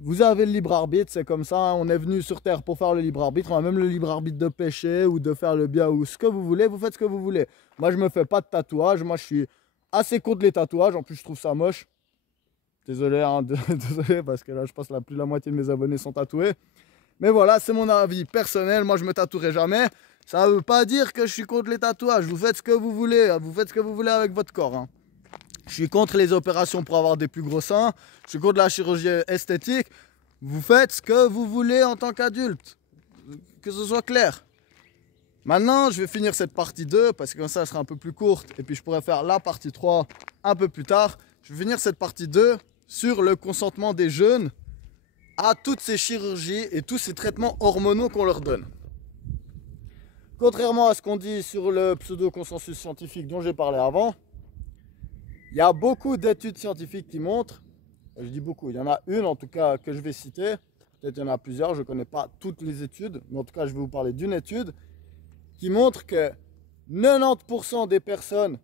vous avez le libre arbitre, c'est comme ça. On est venu sur Terre pour faire le libre arbitre. On a même le libre arbitre de pécher ou de faire le bien ou ce que vous voulez. Vous faites ce que vous voulez. Moi, je me fais pas de tatouage. Moi, je suis assez contre les tatouages. En plus, je trouve ça moche. Désolé, hein, désolé, parce que là, je pense que plus de la moitié de mes abonnés sont tatoués. Mais voilà, c'est mon avis personnel. Moi, je me tatouerai jamais. Ça ne veut pas dire que je suis contre les tatouages. Vous faites ce que vous voulez. Vous faites ce que vous voulez avec votre corps. Hein. Je suis contre les opérations pour avoir des plus gros seins. Je suis contre la chirurgie esthétique. Vous faites ce que vous voulez en tant qu'adulte. Que ce soit clair. Maintenant, je vais finir cette partie 2 parce que comme ça, elle sera un peu plus courte. Et puis, je pourrais faire la partie 3 un peu plus tard. Je vais finir cette partie 2 sur le consentement des jeunes à toutes ces chirurgies et tous ces traitements hormonaux qu'on leur donne. Contrairement à ce qu'on dit sur le pseudo-consensus scientifique dont j'ai parlé avant, il y a beaucoup d'études scientifiques qui montrent, je dis beaucoup, il y en a une en tout cas que je vais citer, peut-être il y en a plusieurs, je ne connais pas toutes les études, mais en tout cas je vais vous parler d'une étude qui montre que 90% des personnes,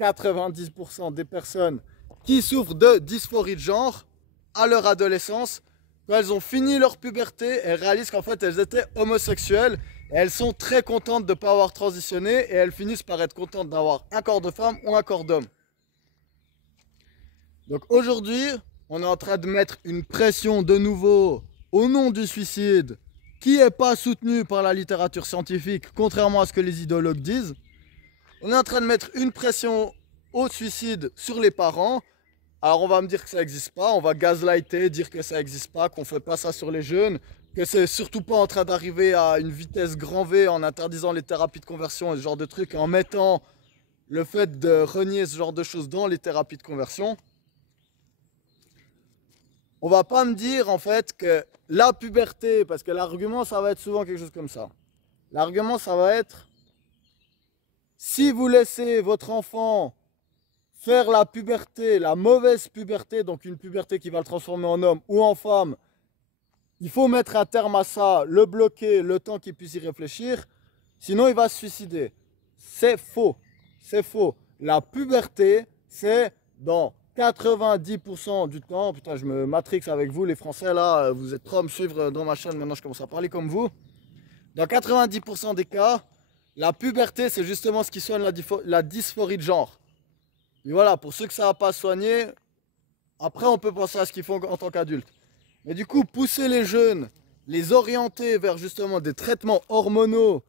90% des personnes qui souffrent de dysphorie de genre à leur adolescence, quand elles ont fini leur puberté, elles réalisent qu'en fait elles étaient homosexuelles et elles sont très contentes de ne pas avoir transitionné et elles finissent par être contentes d'avoir un corps de femme ou un corps d'homme. Donc aujourd'hui, on est en train de mettre une pression de nouveau au nom du suicide qui n'est pas soutenu par la littérature scientifique, contrairement à ce que les idéologues disent. On est en train de mettre une pression au suicide sur les parents. Alors on va me dire que ça n'existe pas, on va gaslighter, dire que ça n'existe pas, qu'on ne fait pas ça sur les jeunes, que c'est surtout pas en train d'arriver à une vitesse grand V en interdisant les thérapies de conversion et ce genre de trucs, et en mettant le fait de renier ce genre de choses dans les thérapies de conversion. On va pas me dire en fait que la puberté, parce que l'argument ça va être souvent quelque chose comme ça. L'argument ça va être, si vous laissez votre enfant faire la puberté, la mauvaise puberté, donc une puberté qui va le transformer en homme ou en femme, il faut mettre un terme à ça, le bloquer, le temps qu'il puisse y réfléchir, sinon il va se suicider. C'est faux, c'est faux. La puberté, c'est dans 90% du temps, putain je me matrix avec vous les Français là, vous êtes trop à me suivre dans ma chaîne, maintenant je commence à parler comme vous. Dans 90% des cas, la puberté c'est justement ce qui soigne la dysphorie de genre. Et voilà, pour ceux que ça n'a pas soigné, après on peut penser à ce qu'ils font en tant qu'adultes. Mais du coup, pousser les jeunes, les orienter vers justement des traitements hormonaux,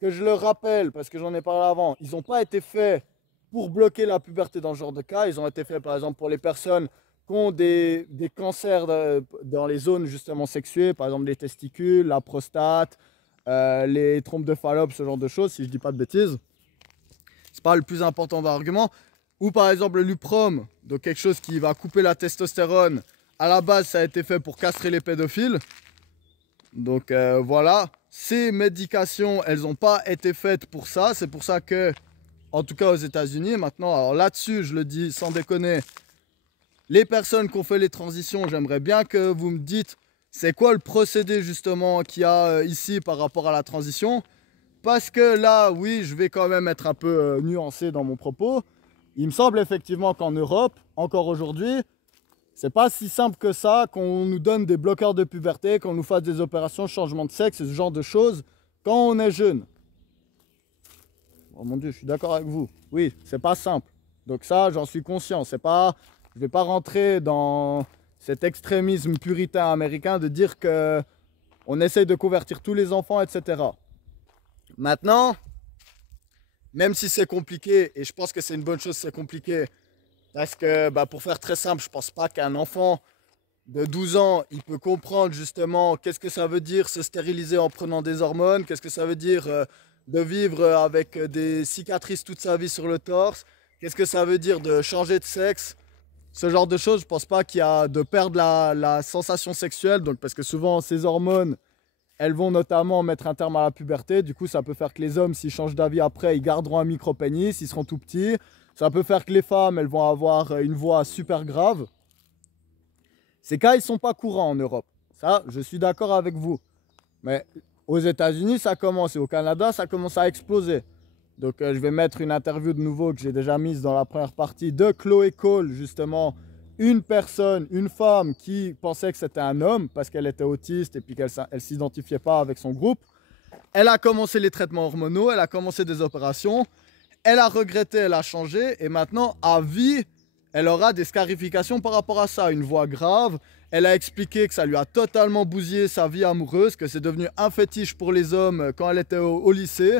que je le rappelle, parce que j'en ai parlé avant, ils n'ont pas été faits pour bloquer la puberté dans ce genre de cas. Ils ont été faits par exemple pour les personnes qui ont des cancers dans les zones justement sexuées, par exemple les testicules, la prostate, les trompes de Fallope, ce genre de choses, si je ne dis pas de bêtises. C'est pas le plus important dans l'argument. Ou par exemple le Luprom, donc quelque chose qui va couper la testostérone. À la base, ça a été fait pour castrer les pédophiles. Donc voilà, ces médications, elles n'ont pas été faites pour ça. C'est pour ça que, en tout cas aux États-Unis, maintenant, alors là-dessus, je le dis sans déconner, les personnes qui ont fait les transitions, j'aimerais bien que vous me dites c'est quoi le procédé justement qu'il y a ici par rapport à la transition. Parce que là, oui, je vais quand même être un peu nuancé dans mon propos. Il me semble effectivement qu'en Europe, encore aujourd'hui, c'est pas si simple que ça qu'on nous donne des bloqueurs de puberté, qu'on nous fasse des opérations de changement de sexe, ce genre de choses, quand on est jeune. Oh mon Dieu, je suis d'accord avec vous. Oui, c'est pas simple. Donc ça, j'en suis conscient. C'est pas, je vais pas rentrer dans cet extrémisme puritain américain de dire que on essaye de convertir tous les enfants, etc. Maintenant, même si c'est compliqué, et je pense que c'est une bonne chose, c'est compliqué, parce que pour faire très simple, je pense pas qu'un enfant de 12 ans, il peut comprendre justement qu'est-ce que ça veut dire se stériliser en prenant des hormones, qu'est-ce que ça veut dire de vivre avec des cicatrices toute sa vie sur le torse, qu'est-ce que ça veut dire de changer de sexe, ce genre de choses. Je pense pas qu'il y a de perdre la sensation sexuelle, donc parce que souvent ces hormones, elles vont notamment mettre un terme à la puberté. Du coup, ça peut faire que les hommes, s'ils changent d'avis après, ils garderont un micro-pénis, ils seront tout petits. Ça peut faire que les femmes, elles vont avoir une voix super grave. Ces cas, ils ne sont pas courants en Europe. Ça, je suis d'accord avec vous. Mais aux États-Unis, ça commence. Et au Canada, ça commence à exploser. Donc, je vais mettre une interview de nouveau que j'ai déjà mise dans la première partie de Chloé Cole, justement. Une personne, une femme qui pensait que c'était un homme parce qu'elle était autiste et puis qu'elle ne s'identifiait pas avec son groupe. Elle a commencé les traitements hormonaux, elle a commencé des opérations, elle a regretté, elle a changé et maintenant, à vie, elle aura des scarifications par rapport à ça, une voix grave. Elle a expliqué que ça lui a totalement bousillé sa vie amoureuse, que c'est devenu un fétiche pour les hommes quand elle était au lycée,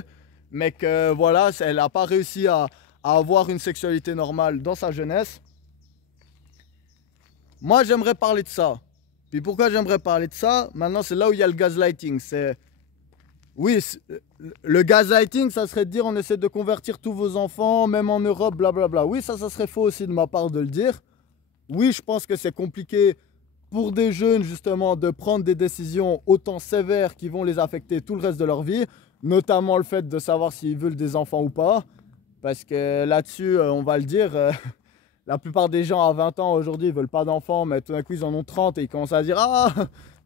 mais que voilà, elle n'a pas réussi à avoir une sexualité normale dans sa jeunesse. Moi, j'aimerais parler de ça. Puis pourquoi j'aimerais parler de ça? Maintenant, c'est là où il y a le gaslighting. Oui, le gaslighting, ça serait de dire on essaie de convertir tous vos enfants, même en Europe, blablabla. Oui, ça serait faux aussi de ma part de le dire. Oui, je pense que c'est compliqué pour des jeunes, justement, de prendre des décisions autant sévères qui vont les affecter tout le reste de leur vie. Notamment le fait de savoir s'ils veulent des enfants ou pas. Parce que là-dessus, on va le dire... La plupart des gens à 20 ans aujourd'hui, ils veulent pas d'enfants, mais tout d'un coup, ils en ont 30 et ils commencent à dire « Ah,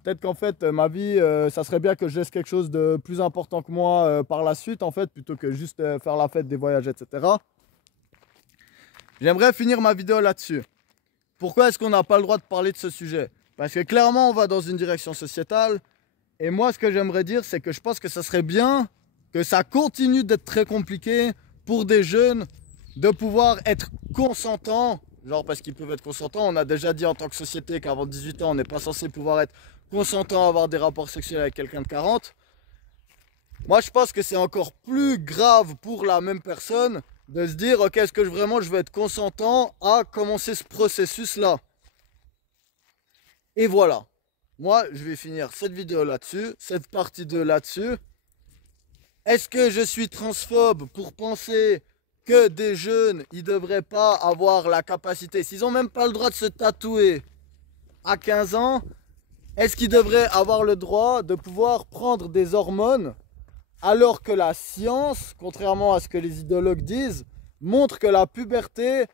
Peut-être qu'en fait, ma vie, ça serait bien que je laisse quelque chose de plus important que moi par la suite, en fait, plutôt que juste faire la fête, des voyages, etc. J'aimerais finir ma vidéo là-dessus. Pourquoi est-ce qu'on n'a pas le droit de parler de ce sujet? Parce que clairement, on va dans une direction sociétale. Et moi, ce que j'aimerais dire, c'est que je pense que ça serait bien que ça continue d'être très compliqué pour des jeunes de pouvoir être consentants. Genre parce qu'ils peuvent être consentants. On a déjà dit en tant que société qu'avant 18 ans, on n'est pas censé pouvoir être consentant à avoir des rapports sexuels avec quelqu'un de 40. Moi, je pense que c'est encore plus grave pour la même personne de se dire, ok, est-ce que vraiment je vais être consentant à commencer ce processus-là? Et voilà. Moi, je vais finir cette vidéo là-dessus, cette partie 2 là-dessus. Est-ce que je suis transphobe pour penser que des jeunes, ils devraient pas avoir la capacité, s'ils ont même pas le droit de se tatouer à 15 ans, est-ce qu'ils devraient avoir le droit de pouvoir prendre des hormones alors que la science, contrairement à ce que les idéologues disent, montre que la puberté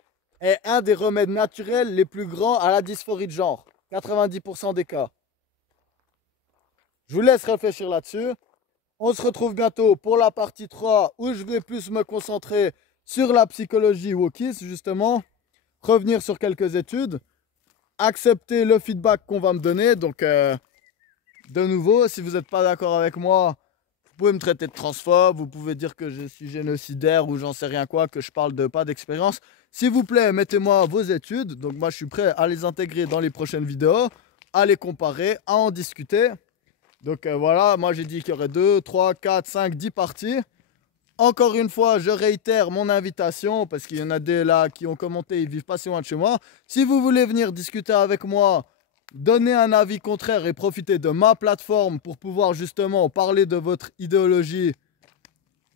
est un des remèdes naturels les plus grands à la dysphorie de genre. 90% des cas. Je vous laisse réfléchir là-dessus. On se retrouve bientôt pour la partie 3 où je vais plus me concentrer sur la psychologie wokiste, justement. Revenir sur quelques études. Accepter le feedback qu'on va me donner. Donc, de nouveau, si vous n'êtes pas d'accord avec moi, vous pouvez me traiter de transphobe. Vous pouvez dire que je suis génocidaire ou j'en sais rien quoi, que je parle de pas d'expérience. S'il vous plaît, mettez-moi vos études. Donc, moi, je suis prêt à les intégrer dans les prochaines vidéos, à les comparer, à en discuter. Donc voilà, moi j'ai dit qu'il y aurait 2, 3, 4, 5, 10 parties. Encore une fois, je réitère mon invitation parce qu'il y en a des là qui ont commenté, ils vivent pas si loin de chez moi. Si vous voulez venir discuter avec moi, donner un avis contraire et profiter de ma plateforme pour pouvoir justement parler de votre idéologie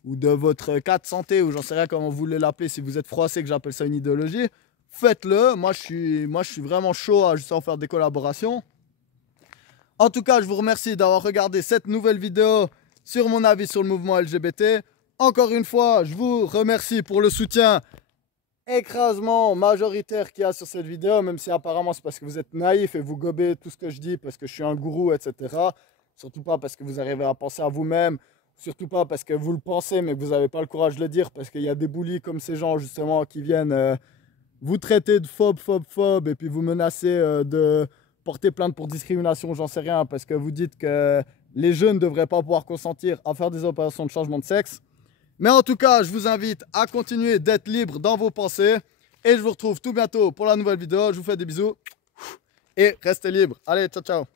ou de votre cas de santé ou j'en sais rien comment vous voulez l'appeler, si vous êtes froissé que j'appelle ça une idéologie, faites-le. Moi je suis vraiment chaud à justement faire des collaborations. En tout cas, je vous remercie d'avoir regardé cette nouvelle vidéo sur mon avis sur le mouvement LGBT. Encore une fois, je vous remercie pour le soutien écrasement majoritaire qu'il y a sur cette vidéo, même si apparemment c'est parce que vous êtes naïf et vous gobez tout ce que je dis parce que je suis un gourou, etc. Surtout pas parce que vous arrivez à penser à vous-même, surtout pas parce que vous le pensez mais que vous n'avez pas le courage de le dire, parce qu'il y a des bullies comme ces gens justement qui viennent vous traiter de phobe et puis vous menacer de porter plainte pour discrimination, j'en sais rien, parce que vous dites que les jeunes ne devraient pas pouvoir consentir à faire des opérations de changement de sexe. Mais en tout cas, je vous invite à continuer d'être libre dans vos pensées. Et je vous retrouve tout bientôt pour la nouvelle vidéo. Je vous fais des bisous et restez libres. Allez, ciao, ciao.